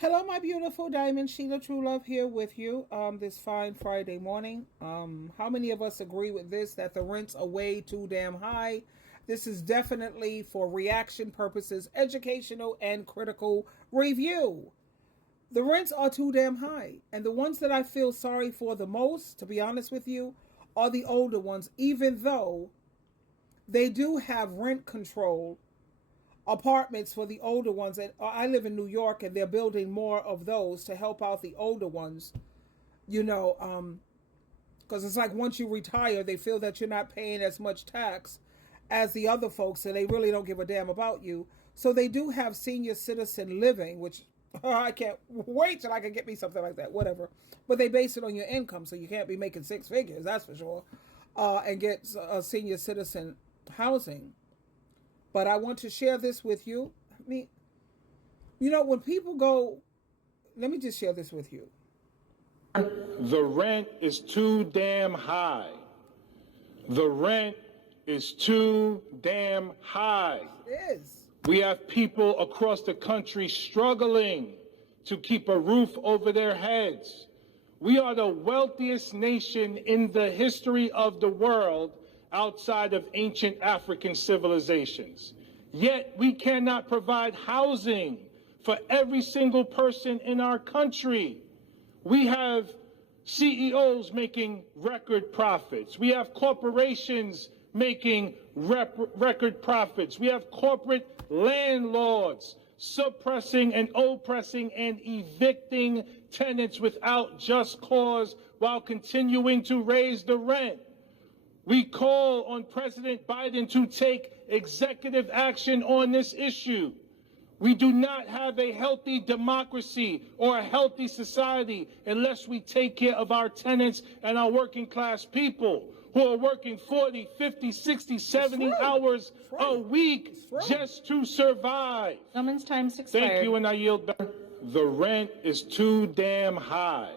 Hello, my beautiful diamond. SheilaTruelove here with you this fine Friday morning. How many of us agree with this, that the rents are way too damn high? This is definitely for reaction purposes, educational and critical review. The rents are too damn high. And the ones that I feel sorry for the most, to be honest with you, are the older ones, even though they do have rent control apartments for the older ones. And I live in New York, and they're building more of those to help out the older ones. You know, because it's like once you retire, they feel that you're not paying as much tax as the other folks, and they really don't give a damn about you. So they do have senior citizen living, which I can't wait till I can get me something like that. Whatever, but they base it on your income, so you can't be making six figures, that's for sure, and get a senior citizen housing. But I want to share this with you. I mean, when people go, let me just share this with you. The rent is too damn high. The rent is too damn high. It is. We have people across the country struggling to keep a roof over their heads. We are the wealthiest nation in the history of the world outside of ancient African civilizations. Yet we cannot provide housing for every single person in our country. We have CEOs making record profits. We have corporations making record profits. We have corporate landlords suppressing and oppressing and evicting tenants without just cause while continuing to raise the rent. We call on President Biden to take executive action on this issue. We do not have a healthy democracy or a healthy society unless we take care of our tenants and our working class people who are working 40, 50, 60, 70 hours a week just to survive. Gentleman's time's expired. Thank you, and I yield back. The rent is too damn high.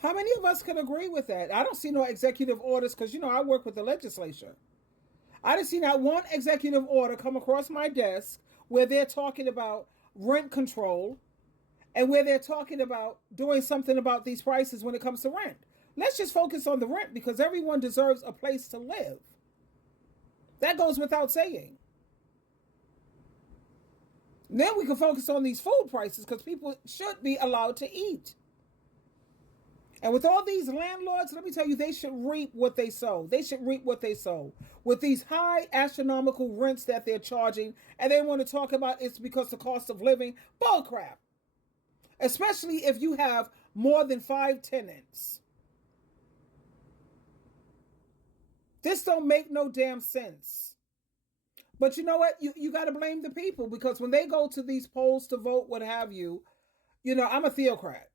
How many of us can agree with that? I don't see no executive orders because, I work with the legislature. I didn't see not one executive order come across my desk where they're talking about rent control and where they're talking about doing something about these prices when it comes to rent. Let's just focus on the rent because everyone deserves a place to live. That goes without saying. Then we can focus on these food prices because people should be allowed to eat. And with all these landlords, let me tell you, they should reap what they sow. They should reap what they sow. With these high astronomical rents that they're charging, and they want to talk about it's because the cost of living. Bullcrap. Especially if you have more than 5 tenants. This don't make no damn sense. But you know what? You got to blame the people because when they go to these polls to vote, what have you, I'm a theocrat.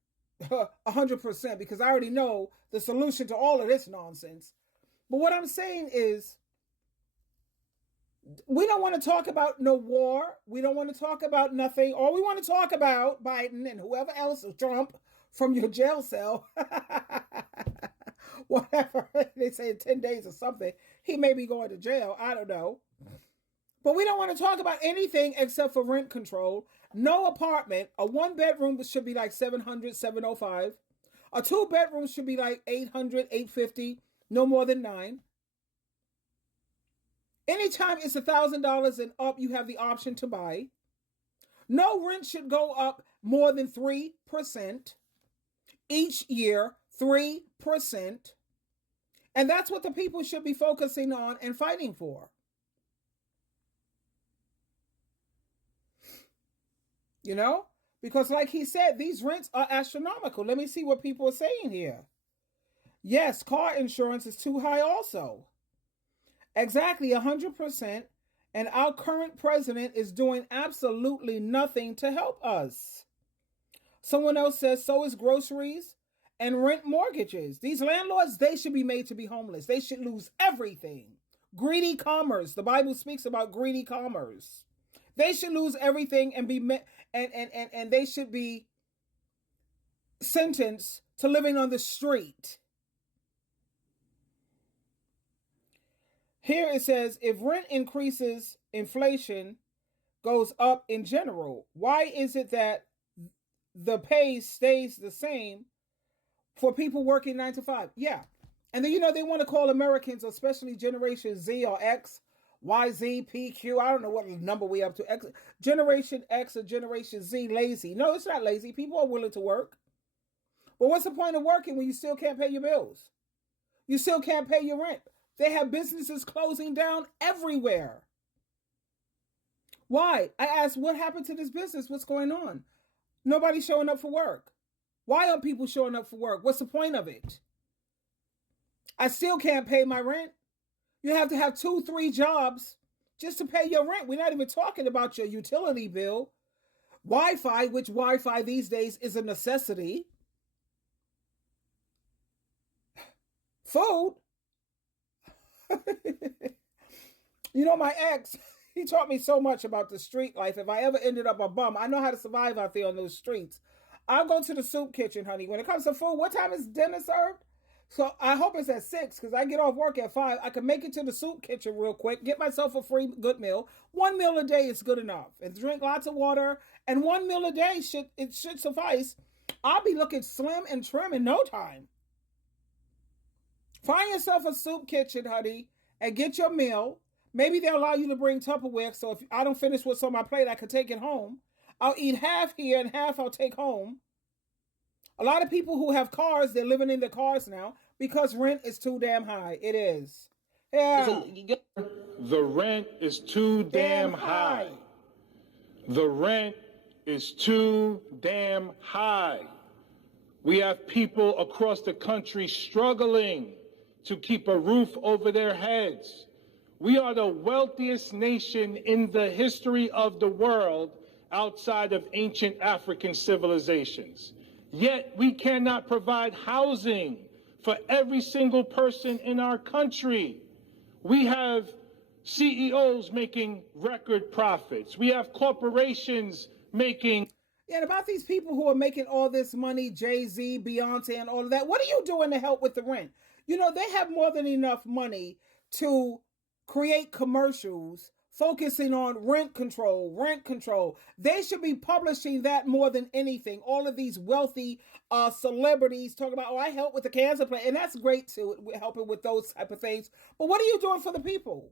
100% because I already know the solution to all of this nonsense. But what I'm saying is we don't want to talk about no war. We don't want to talk about nothing. All we want to talk about Biden and whoever else, Trump, from your jail cell. Whatever. They say in 10 days or something. He may be going to jail. I don't know. But we don't want to talk about anything except for rent control. No apartment. A 1-bedroom should be like $700, $705. A 2-bedroom should be like $800, $850. No more than 9. Anytime it's $1,000 and up, you have the option to buy. No rent should go up more than 3% each year. 3%. And that's what the people should be focusing on and fighting for. Because like he said, these rents are astronomical. Let me see what people are saying here. Yes, car insurance is too high also. Exactly 100%. And our current president is doing absolutely nothing to help us. Someone else says, so is groceries and rent mortgages. These landlords, they should be made to be homeless. They should lose everything. Greedy commerce. The Bible speaks about greedy commerce. They should lose everything and be and they should be sentenced to living on the street. Here it says, if rent increases, inflation goes up in general. Why is it that the pay stays the same for people working 9 to 5. Yeah. And then, they want to call Americans, especially Generation Z or X, YZ, PQ, I don't know what number we up to, X, Generation X or Generation Z, lazy. No, it's not lazy. People are willing to work. But what's the point of working when you still can't pay your bills? You still can't pay your rent. They have businesses closing down everywhere. Why? I asked, what happened to this business? What's going on? Nobody's showing up for work. Why aren't people showing up for work? What's the point of it? I still can't pay my rent. You have to have 2, 3 jobs just to pay your rent. We're not even talking about your utility bill. Wi-Fi, which Wi-Fi these days is a necessity. Food. My ex, he taught me so much about the street life. If I ever ended up a bum, I know how to survive out there on those streets. I'll go to the soup kitchen, honey. When it comes to food, what time is dinner served? So I hope it's at 6 because I get off work at 5. I can make it to the soup kitchen real quick, get myself a free good meal. 1 meal a day is good enough. And drink lots of water. And 1 meal a day should suffice. I'll be looking slim and trim in no time. Find yourself a soup kitchen, honey, and get your meal. Maybe they'll allow you to bring Tupperware. So if I don't finish what's on my plate, I can take it home. I'll eat half here and half I'll take home. A lot of people who have cars, they're living in their cars now because rent is too damn high. It is. Yeah. The rent is too damn high. The rent is too damn high. We have people across the country struggling to keep a roof over their heads. We are the wealthiest nation in the history of the world outside of ancient African civilizations. Yet we cannot provide housing for every single person in our country. We have CEOs making record profits. We have corporations making... Yeah, and about these people who are making all this money, Jay-Z, Beyonce, and all of that, what are you doing to help with the rent? They have more than enough money to create commercials focusing on rent control. They should be publishing that more than anything. All of these wealthy celebrities talking about, I help with the cancer plan. And that's great too, helping with those type of things. But what are you doing for the people?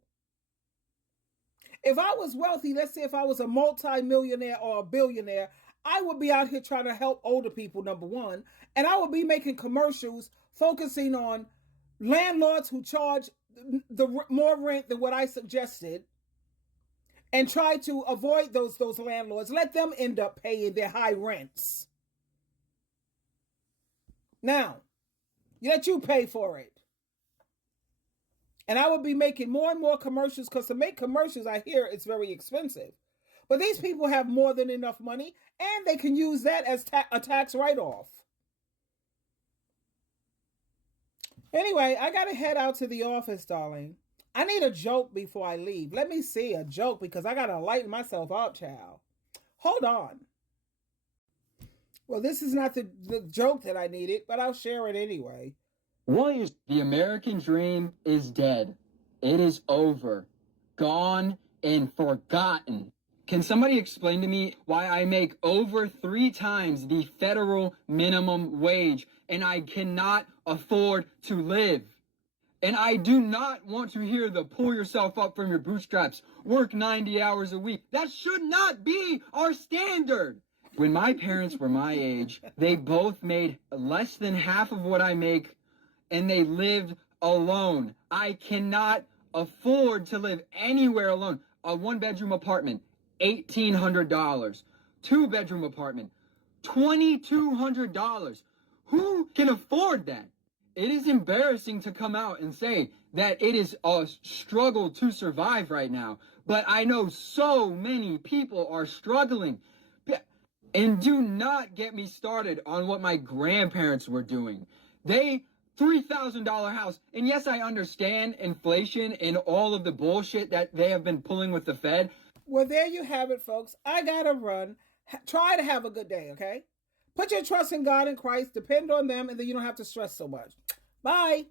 If I was wealthy, let's say if I was a multi-millionaire or a billionaire, I would be out here trying to help older people, number one. And I would be making commercials focusing on landlords who charge the more rent than what I suggested, and try to avoid those landlords. Let them end up paying their high rents. Now, let you pay for it. And I would be making more and more commercials because to make commercials, I hear it's very expensive. But these people have more than enough money and they can use that as a tax write-off. Anyway, I got to head out to the office, darling. I need a joke before I leave. Let me see a joke because I got to lighten myself up, child. Hold on. Well, this is not the joke that I needed, but I'll share it anyway. The American dream is dead. It is over. Gone and forgotten. Can somebody explain to me why I make over 3 times the federal minimum wage and I cannot afford to live? And I do not want to hear the pull yourself up from your bootstraps, work 90 hours a week. That should not be our standard. When my parents were my age, they both made less than half of what I make, and they lived alone. I cannot afford to live anywhere alone. A 1-bedroom apartment, $1,800. 2-bedroom apartment, $2,200. Who can afford that? It is embarrassing to come out and say that it is a struggle to survive right now. But I know so many people are struggling. And do not get me started on what my grandparents were doing. They, $3,000 house. And yes, I understand inflation and all of the bullshit that they have been pulling with the Fed. Well, there you have it, folks. I got to run. Try to have a good day, okay? Put your trust in God and Christ. Depend on them, and then you don't have to stress so much. Bye.